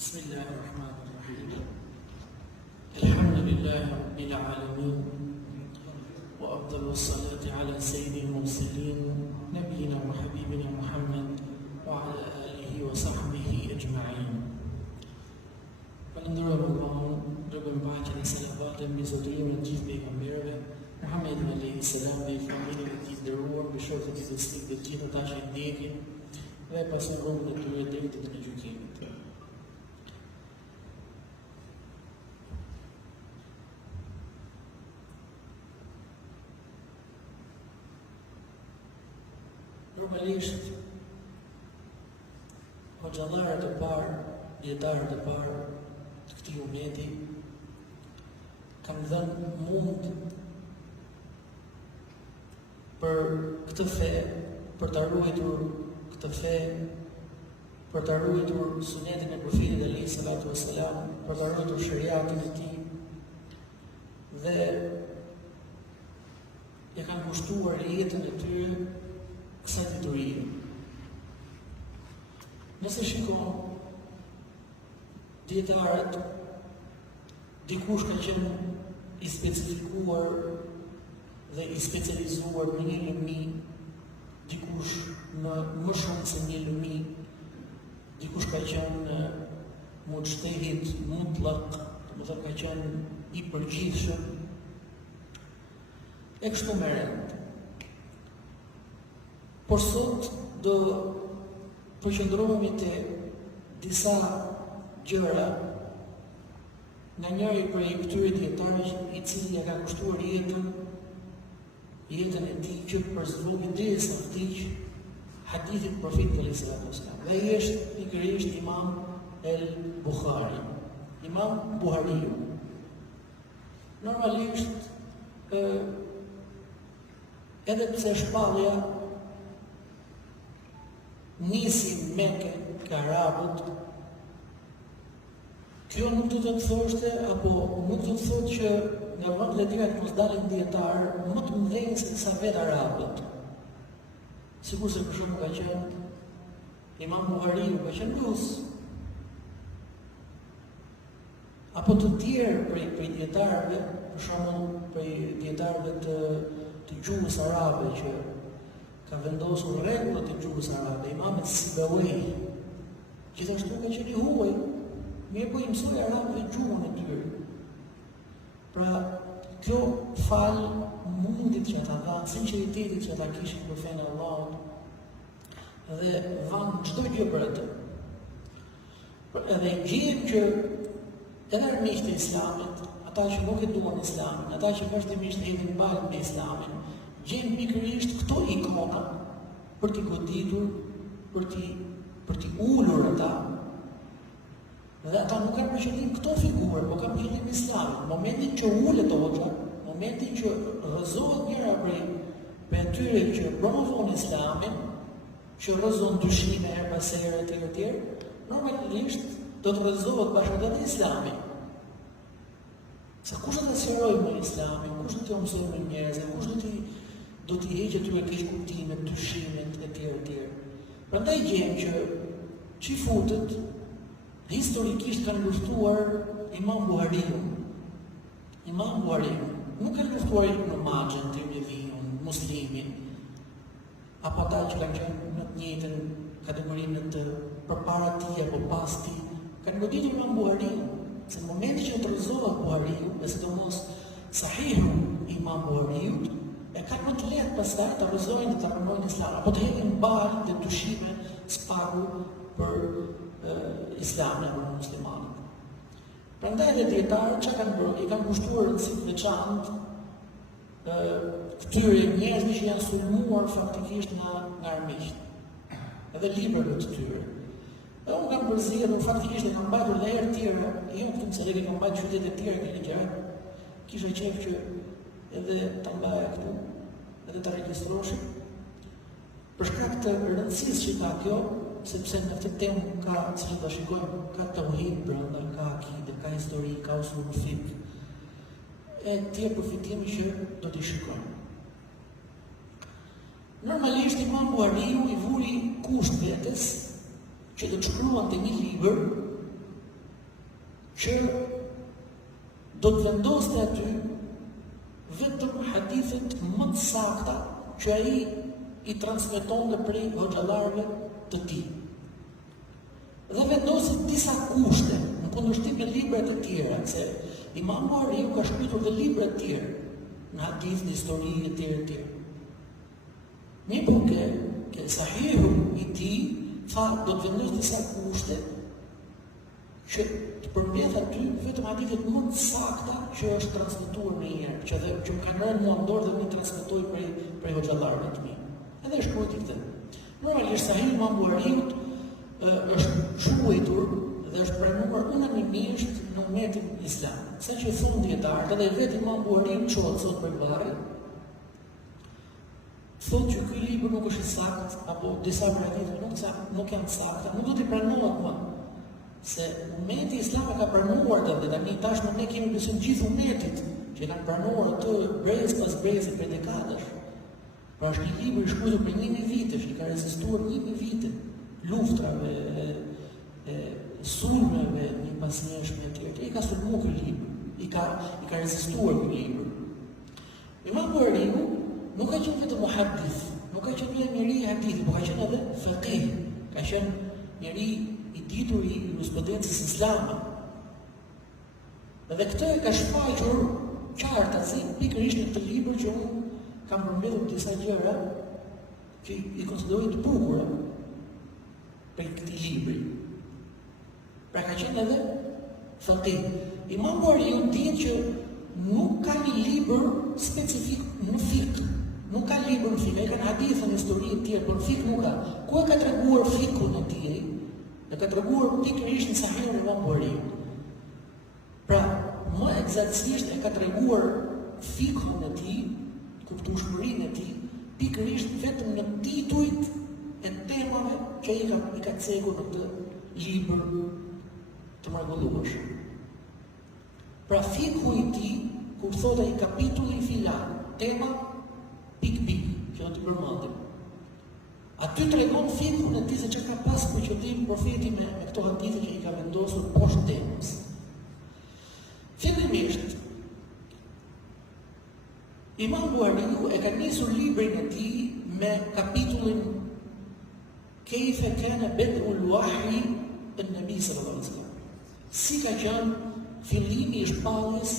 بسم الله الرحمن الرحيم الحمد لله رب العالمين وأفضل الصلاة على سيد المرسلين نبينا وحبيبنا محمد وعلى آله وصحبه أجمعين. Falënderojmë Allahun, dërgojmë paqen e selavatën mbi Zotin e gjithë pejgamberëve, Muhammedin alayhi salam dhe familjen e tij të nderuar, me shokët e tij dhe të gjithë ata që ndjekin dhe pasojnë rrugën e tyre deri te ditë e gjykimit. Normalisht, hoxhallarët e parë, dietarët e parë të këtij umeti kanë dhënë mund për këtë fe, për ta ruajtur këtë fe, për ta ruajtur sunetin e profetit alayhi salatu wassalam, për ta ruajtur shariatin e tij dhe e kanë kushtuar jetën e tyre kësaj diturie. Nëse shikon dietarët, dikush ka qenë i specifikuar dhe i specializuar në një lëmi, dikush në më shumë se një lëmi, dikush ka qenë mujtehid mutlaq, do të thotë ka qenë i përgjithshëm, e kështu me radhë. Por sot do përqendrohemi te disa gjëra nga njëri prej këtyre dietarëve i cili ja ka kushtuar jetën e tij që përzvogi derisa vdiq hadithin profetit alayhis salam. Dhe ai është pikërisht Imam el-Bukhari, Imam Buhariu. Normalisht edhe pse shpallja nisi Mekë ka arabët, kjo nuk do të thoshte, apo nuk do të thotë që nga vendet e tjera të mos dalin dietarë më të mëdhenj se sa vetë arabët. Sigurisht për shembull ka qenë Imam Buhariu, ka qenë rus. Apo të tjerë prej dietarëve, për shembull prej dietarëve të gjuhës arabe që ka vendosur rregullat e gjuhës arabe, Imam Sibawayh, gjithashtu ka qenë i huaj, mirë po i mësoi arabëve gjuhën e tyre. Pra, kjo fal mundit që ata dhanë, sinqeritetit që ata kishin për fenë e Allahut, dhe dhanë çdo gjë për atë. Edhe gjejmë që edhe armiqtë e Islamit, ata që nuk e duan Islamin, ata që vazhdimisht hedhin balë me Islamin, gjejmë pikërisht këto ikona për t'i goditur, për t'i ulur ata. Dhe ata nuk kanë për qëllim këto figurë, por kanë për qëllim Islamin. Në momentin që ulet hoxha, në momentin që rrëzohet njëra prej atyre që promovon Islamin, që rrëzon dyshime her pas here etj, normalisht do të rrëzohet bashkë edhe Islami. Se kush do të sqarojë me Islamin, kush do të mësojë me njerëzve, kush do t'i heqë atyre keq kuptimet, dyshimet etj. Prandaj gjejmë që çi futet historikisht kanë luftuar Imam Buhariu. Imam Buhariu nuk kanë luftuar Ibn Majah, Tirmidhiun, Muslimin, apo ata që kanë qenë në të njëjtën kategorinë të përpara tij apo pas tij, kanë goditur Imam Buhariu, se në momentin që të rrëzohet Buhariu, dhe sidomos Sahihun Imam Buhariut, e kanë më të lehtë pastaj ta rrëzojnë dhe ta pranojnë Islam, apo të heqin balë dhe dyshime spaku për Islamin apo muslimanët. Prandaj edhe dietarët çka kanë bërë, i kanë kushtuar rëndësi të veçantë këtyre njerëzve që janë sulmuar faktikisht nga armiqt, edhe librave të tyre. Dhe unë kam përzgjedhur faktikisht e kam mbajtur edhe herë tjera, jo këtu se ne kam mbajtur qytete të tjera këtë gjë, kisha qejf që edhe ta mbaja këtu, edhe ta regjistrosh, për shkak të rëndësisë që ka kjo, sepse në këtë temë ka, si ta shikojmë, ka tauhid brenda, ka akide, ka histori, ka usul fik, e tjerë përfitimi që do t'i shikojmë. Normalisht Imam Buhariu i vuri kusht vetes që të shkruante një libër që do të vendoste aty vetëm hadithet më të sakta që ai i transmeton dhe prej hoxhallarëve të tij. Dhe vendosit disa kushte në kundërshtim me librat e tjera, se Imam Buhariu ka shkruar dhe libra të tjerë në hadith, në histori e tjerë. Një po ke Sahihu i tij tha do të vendos disa kushte që të përmbledh aty vetëm hadithet më të sakta që është transmetuar në njëherë, që më kanë rënë mua në dorë dhe më transmetoj prej hoxhallarëve të mi. Edhe shkruaj këtë. Normalisht Sahihu Imam Buhariut është quajtur dhe është pranuar unanimisht në umetin islam. Sa që thonë dietarët, edhe vetë Imam Buhariu çohet sot për varë, thotë që ky libër nuk është i saktë, apo disa hadithe nuk janë të sakta, nuk do t'i pranohet më. Se umeti islam e ka pranuar dhe tani tashmë ne kemi besim gjithë umetit që kanë pranuar atë brez pas brezi për dekadash. Pra është një libër i shkruar për 1000 vite, që ka rezistuar 1000 vite luftrave, sulmeve një pas njëshme e tjerë. I ka sulmuar ky libër, i ka rezistuar ky libër. Imam Buhariu nuk ka qenë vetëm muhaddith, nuk ka qenë vetëm njeri i hadithit, por ka qenë edhe faqih, ka qenë njeri i ditur i jurisprudencës islame. Dhe këtë e ka shfaqur qartazi pikërisht në këtë libër që unë kam përmbledhur disa gjëra që i konsideroj të bukura për këtij libri. Pra ka qenë edhe faqih. Imam Buhariu dihet që nuk ka një libër specifik në fikë. Nuk ka libër në fikë, ai ka hadithe në histori të tjera, por në fikë nuk ka. Ku e ka treguar fikun e tij? E ka treguar pikërisht në Sahihun e Imam Buhariu. Pra, më eksaktësisht e ka treguar fikun e tij, kuptueshmërinë e tij, pikërisht vetëm në titujt e temave që i ka cekur në këtë libër të mrekullueshëm. Pra fiku i tij, kur thotë ai kapitulli filan, tema pik, që do t'i përmendim. Aty tregon fikun e tij se çka ka pas për qëllim profeti me këto hadithe që i ka vendosur poshtë temës. Fillimisht, Imam Buhariu e ka nisur librin e tij me kapitullin Kejfe kana bed'ul wahyi an-nabi sallallahu alaihi wasallam. Si ka qenë fillimi i shpalljes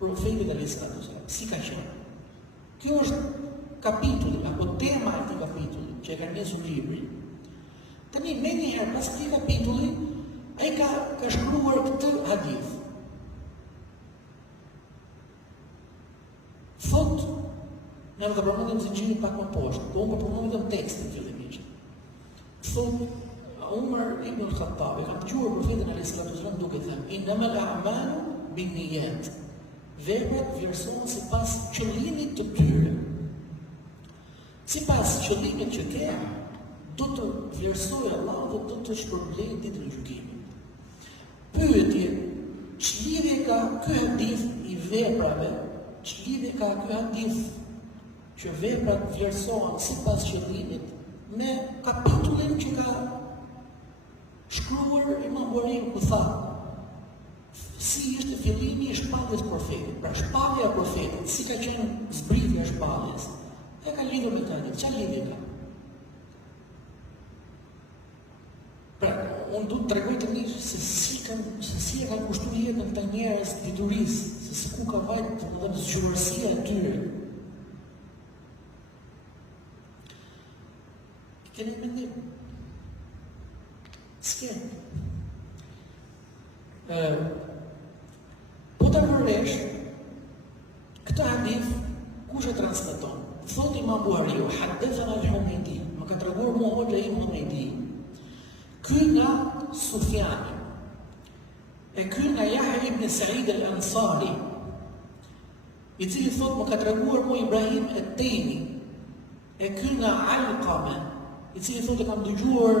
profetit alayhis salam. Si ka qenë? Kjo është kapitulli apo tema e këtij kapitulli që e ka nisur libri. Tani më njëherë pas këtij kapitulli ai ka shkruar këtë hadith. Thot, ne do të përmendim zinxhirin pak më poshtë, po unë po përmendem tekstin fillimisht. Thot, Umar ibn al-Khattab ka dëgjuar profetin alayhis salam duke thënë: "Innamal a'malu binniyat." Veprat vlerësohen sipas qëllimit të tyre. Sipas qëllimit që ke, do të vlerësojë Allah dhe do të shpërblejë ditën e gjykimit. Pyetje, ç'lidhje ka ky hadith i veprave? Ç'lidhje ka ky hadith që veprat vlerësohen sipas qëllimit me kapitullin që ka shkruar Imam Buhariu, ku tha si ishte fillimi i shpalljes profetit. Pra shpallja e profetit, si ka qenë zbritja e shpalljes, e ka lidhur me këtë. Çfarë lidhje ka? Pra, unë du të tregoj të një se si e kanë kushtuar jetën këta njerëz diturisë, se si ku ka vajtë dhe zgjurësia e tyre. Keni mendim? S'ke. Po ta vëresh këtë hadith kush e transmeton? Thot Imam Buhariu, haddathana al-Humaydi, më ka treguar mua hoxha im Humaydi. Ky nga Sufjani, e ky nga Yahya ibn Sa'id al-Ansari, i cili thot më ka treguar mua Ibrahim at-Taymi, e ky nga Alqama, i cili thot e kam dëgjuar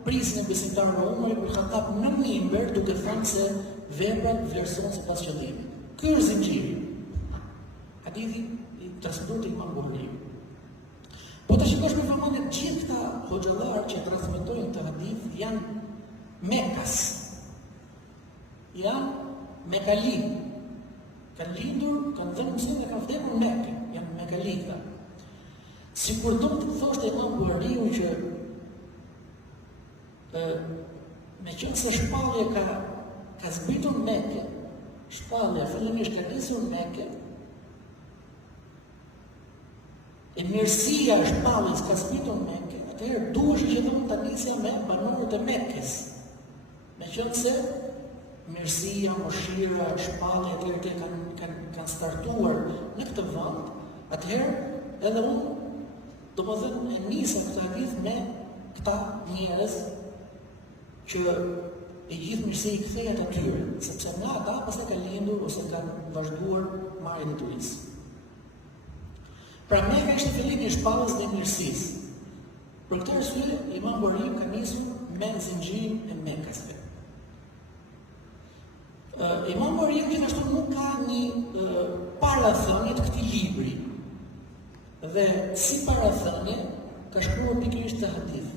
prisin e besimtarëve në Umar ibn Khattab në minber duke thënë se veprat vlerësohen sipas qëllimit. Ky është zinxhiri. Hadithi i transmetuar te Imam Buhariu. Po ta shikosh me vëmendje gjithë këta hoxhallar që transmetojnë këtë hadith janë Mekas. janë Mekali. Kanë lindur, kanë dhënë mësim dhe kanë vdekur në Mekë, janë Mekalika. Sikur do të thoshte Imam Buhariu që me qenë se shpallja ka zbritur në Mekë, shpallja fillimisht ka nisur në Mekë, e mirësia e shpalljes ka zbritur në Mekë, atëherë duhesh që domun ta nisja me banorët e Mekës. Meqense mirësia, mëshira, shpallja e tjerë kanë startuar në këtë vend, atëherë edhe unë domethënë e nisem këtë hadith me këta njerëz që e gjithë mirësia i kthehet atyre, sepse nga ata pastaj kanë lindur ose kanë vazhduar marrjen e turisë. Pra Mekka ishte fillimi i shpalljes dhe mirësisë. Për këtë arsye, Imam Buhariu ka nisur me zinxhirin e Mekës. Imam Buhariu gjithashtu nuk ka një parathënie të këtij libri. Dhe si parathënie ka shkruar pikërisht të hadith.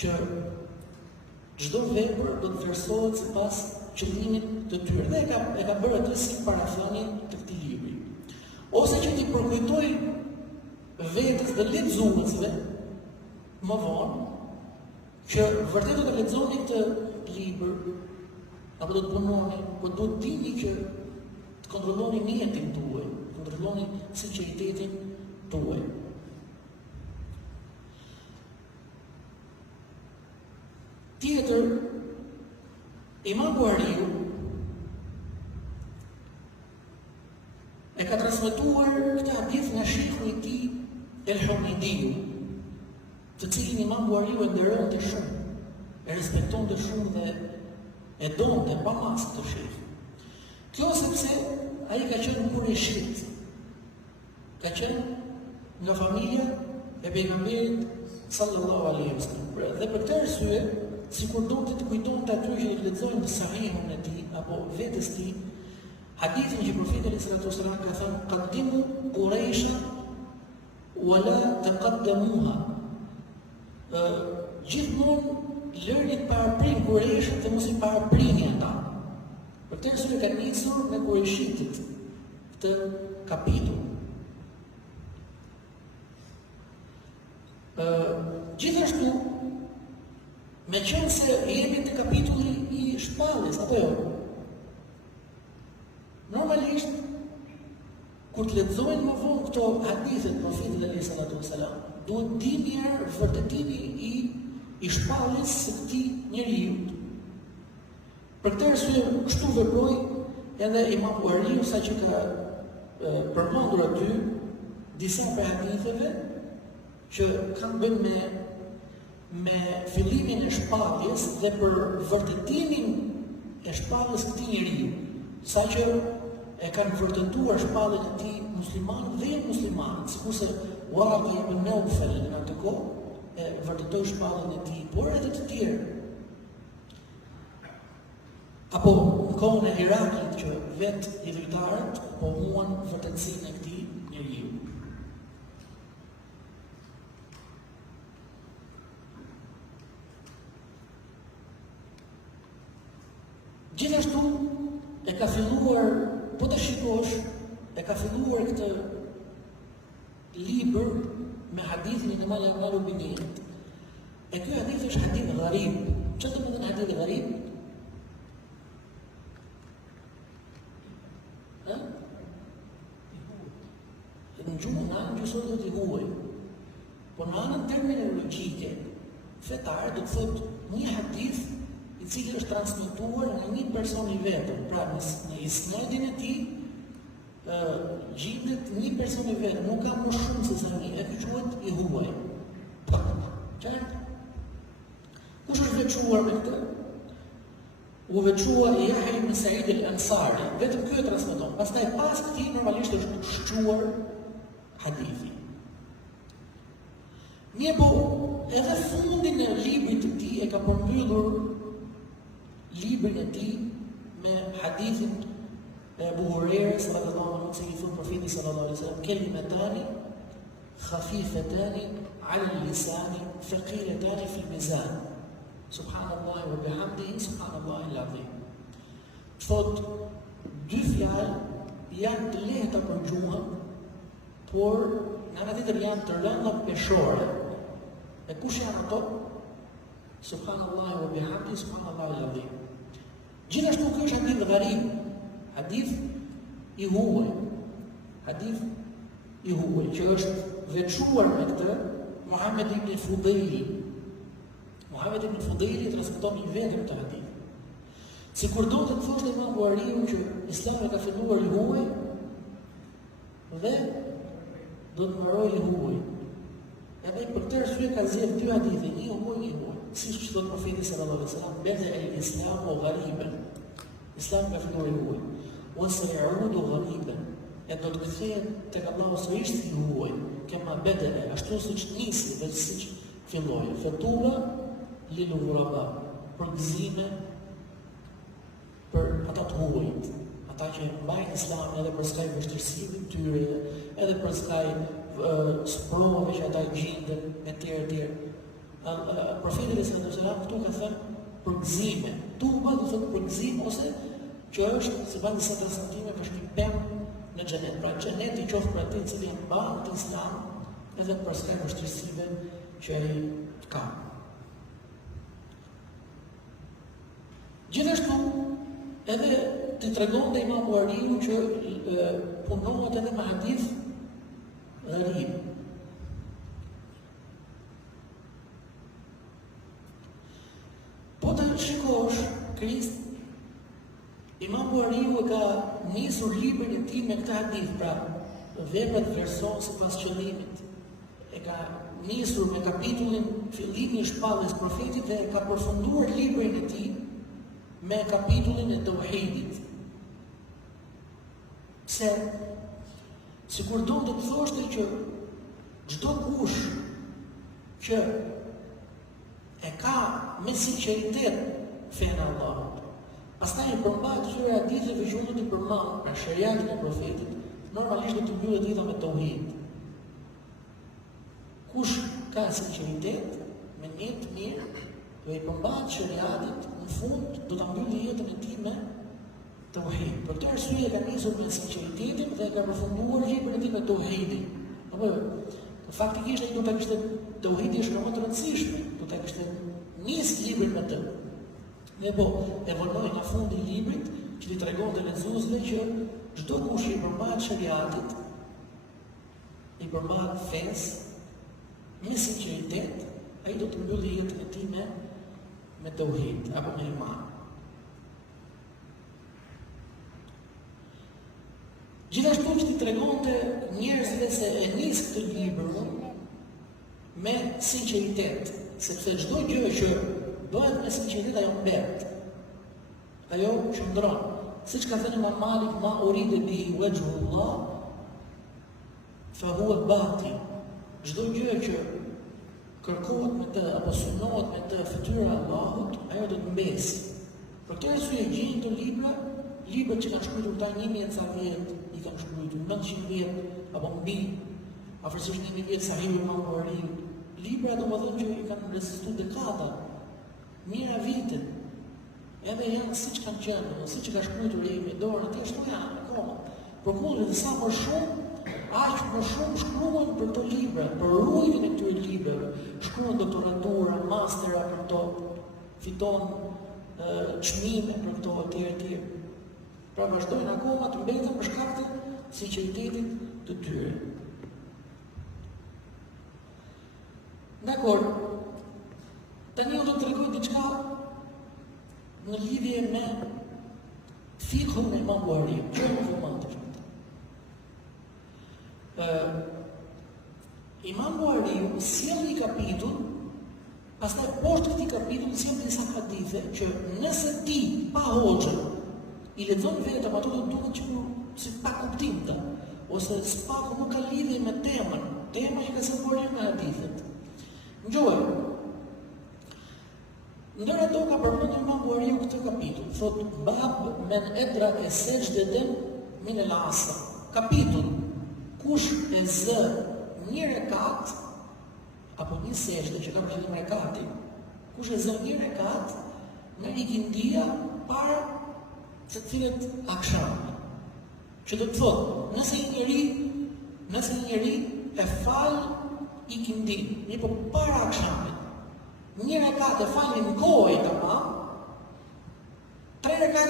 Që çdo vepër do të vlerësohet sipas qëllimit të tyre. Dhe e ka bërë atë si parathënie të këtij libri. Ose që t'i përkujtoj vetes dhe lexuesve më vonë që vërtet do të lexoni këtë libër apo do të punoni, por do të dini që të kontrolloni niyetin tuaj, të kontrolloni sinqeritetin tuaj. Tjetër, Imam Buhariu e ka transmetuar këtë hadith nga sheikhun i tij El-Humaydiu, të cilin Imam Buhariu e nderonte shumë, e respektonte shumë dhe e donte pa mas të sheikh. Kjo sepse ai ka qenë kureshit, ka qenë nga familja e pejgamberit sallallahu alaihi wasallam. Dhe për këtë arsye, sikur donte të kujtonte aty që i lexojnë Sahihun e tij apo vetes tij, hadithin që profeti sallallahu alaihi wasallam ka thënë qaddimu Quraisha wala taqaddamuha. Gjithmonë lërni të paraprin Qureshët dhe mos i paraprini ata. Për këtë arsye ka nisur me Qureshitët këtë kapitull. Gjithashtu, me qenë se jemi të kapitulli i shpalljes, apo jo? Normalisht, kur të lexojnë më vonë këto hadithe të profetit alayhi salatu wasalam, duhet di mirë vërtetimi i shpalljes së këtij njeriu. Për këtë arsye, kështu veproi edhe Imam Buhariu, saqë ka përmendur aty disa prej haditheve që kanë bërë me fillimin e shpalljes dhe për vërtetimin e shpalljes këtij njeriu, saqë e kanë vërtetuar shpalljen e tij muslimanë dhe muslimanët, sikurse Waraqi ibn Nawfal në atë kohë e vërtetoi shpalljen e tij, por edhe të tjerë. Apo në kohën e Heraklit që vetë i lojtarët pohuan vërtetësinë e këtij njeriu. Gjithashtu e ka filluar, po të shikosh, e ka filluar këtë libër me hadithin e Imam al-Bukhari. E ky hadith është hadith gharib. Çfarë do të thonë hadith gharib? Në gjuhën në anën gjusor do t'i huaj. Po në anën terminologjike, fetar do të thotë një hadith i cili është transmetuar nga një person i vetëm. Pra në isnadin e tij gjendet një person i vetëm, nuk ka më shumë se sa një, e quhet i huaj. Qartë? Kush është veçuar me këtë? U veçua Yahya ibn Sa'id al-Ansari, vetëm ky e transmeton. Pastaj pas këtij normalisht është shquar hadithi. Mirë po, edhe fundin e librit të tij e ka përmbyllur librin e tij me hadithin e Abu Hurairës radhiyallahu anhu, se i thon profeti sallallahu alaihi wasallam, kelimatani khafifatani ala al-lisani thaqilatani fi al-mizan. Subhanallah wa bihamdihi, subhanallah al-azim. Thot, dy fjalë janë të lehta për gjuhën, por në anë tjetër janë të rënda peshore. E kush janë ato? Subhanallah wa bihamdihi, subhanallah al-azim. Gjithashtu kjo është hadith gharib, hadith i huaj, që është veçuar me këtë Muhammed ibn Fudejli. Muhammed ibn Fudejli transmeton një vetëm të hadith. Sikur do të thoshte Imam Buhariu që Islami ka filluar i huaj dhe do të mbarojë i huaj. Edhe për këtë arsye ka zgjedhur dy hadithe, një huaj, siç thot profeti sallallahu alaihi wasallam, bada al-islamu ghariban. Islami ka filluar i huaj. Wa sayaudu ghariban. E do të kthehet tek Allahu sërish i huaj, kema bedele, ashtu siç nisi dhe siç filloi. Fatura lil ghuraba, për gëzime për ata të huajt, ata që mbajnë Islamin edhe për skaj vështirësive të tyre, edhe për skaj sprovave që ata gjenden e tjerë. Profeti sallallahu alaihi wasallam këtu ka thënë për gëzime. Tuba do thotë për gëzime ose që është sipas disa transmetime ka shkrim pemë në xhenet. Pra xheneti qoftë për atë i cili mban të Islam edhe për skaj vështirësive që ai ka. Gjithashtu edhe të tregonte Imam Buhariu që punohet edhe me hadith gharib. Po të shikosh, Krist, Imam Buhariu e ka nisur librin e tij me këtë hadith, pra veprat vlerësohen sipas qëllimit. E ka nisur me kapitullin fillimi i shpalljes profetit dhe ka përfunduar librin e tij me kapitullin e tauhidit. Pse? Sikur do të thoshte që çdo kush që e ka me sinqeritet fenë Allahut, pastaj i përmban këtyre haditheve që unë do t'i përmend, pra shariatin e profetit, normalisht do të mbyllet lidha me tauhid. Kush ka sinqeritet, me një të mirë, do i përmban shariatit, në fund do ta mbyllë jetën e tij me tauhid. Për këtë arsye ka nisur me sinqeritetin dhe ka përfunduar librin e tij me tauhidin. Apo faktikisht ai do ta kishte tauhidi është më të rëndësishme, do ta kishte nis librin me të. Ne po e vëlloi në fund i librit që i tregonte lexuesve që çdo kush i përmban shariatit, i përmban fesë me sinqeritet, ai do të mbyllë jetën e tij me tauhid apo me iman. Gjithashtu që i tregonte njerëzve se e nis këtë libër me sinqeritet, sepse çdo gjë që bëhet me sinqeritet ajo mbet. Ajo qëndron. Siç ka thënë Imam Malik, ma uride bihi wajhullah fa huwa batil. Çdo gjë që kërkohet me të apo synohet me të fytyra e Allahut, ajo do të mbesë. Për këtë arsye gjejnë të libra që kanë shkruar ta 1000 ca vjet, i kanë shkruar 900 vjet apo mbi afërsisht 1000 vjet Sahih Imam Buhariu. Libra domethënë që i kanë rezistuar dekada, mijëra vite. Edhe janë siç kanë qenë, siç e ka shkruar ai me dorën atij, ashtu janë akoma. Por kundër sa më shumë, aq më shumë shkruan për këto libra, për ruajtjen e këtyre librave. Shkruan doktoratura, mastera për to, fiton çmime për këto etj. Pra vazhdojnë akoma të mbeten për shkak të sinqeritetit të tyre. Dakor, tani unë do të tregoj diçka në lidhje me fikhun e Imam Buhariu, që më vëmendësh. Imam Buhariu sjell një kapitull, pastaj poshtë këtij kapitulli sjell disa hadithe që nëse ti pa hoxhë i lexon vetëm ato do duket që si pa kuptimta, ose s'pak nuk ka lidhje me temën, tema që ka sëmbuar me hadithet. Ngjoj. Ndër ato ka përmendur Imam Buhariu këtë kapitull, thotë bab men edra e sejdeten min al-asr. Kapitull kush e zë një rekat apo një sejdë që ka përshëndim rekati, kush e zon një rekat, me ikindia para se cilët akşamit. Që do të thotë, nëse një njeri e fal ikindin, një po para akşamit, një rekat e falin kohë tamam,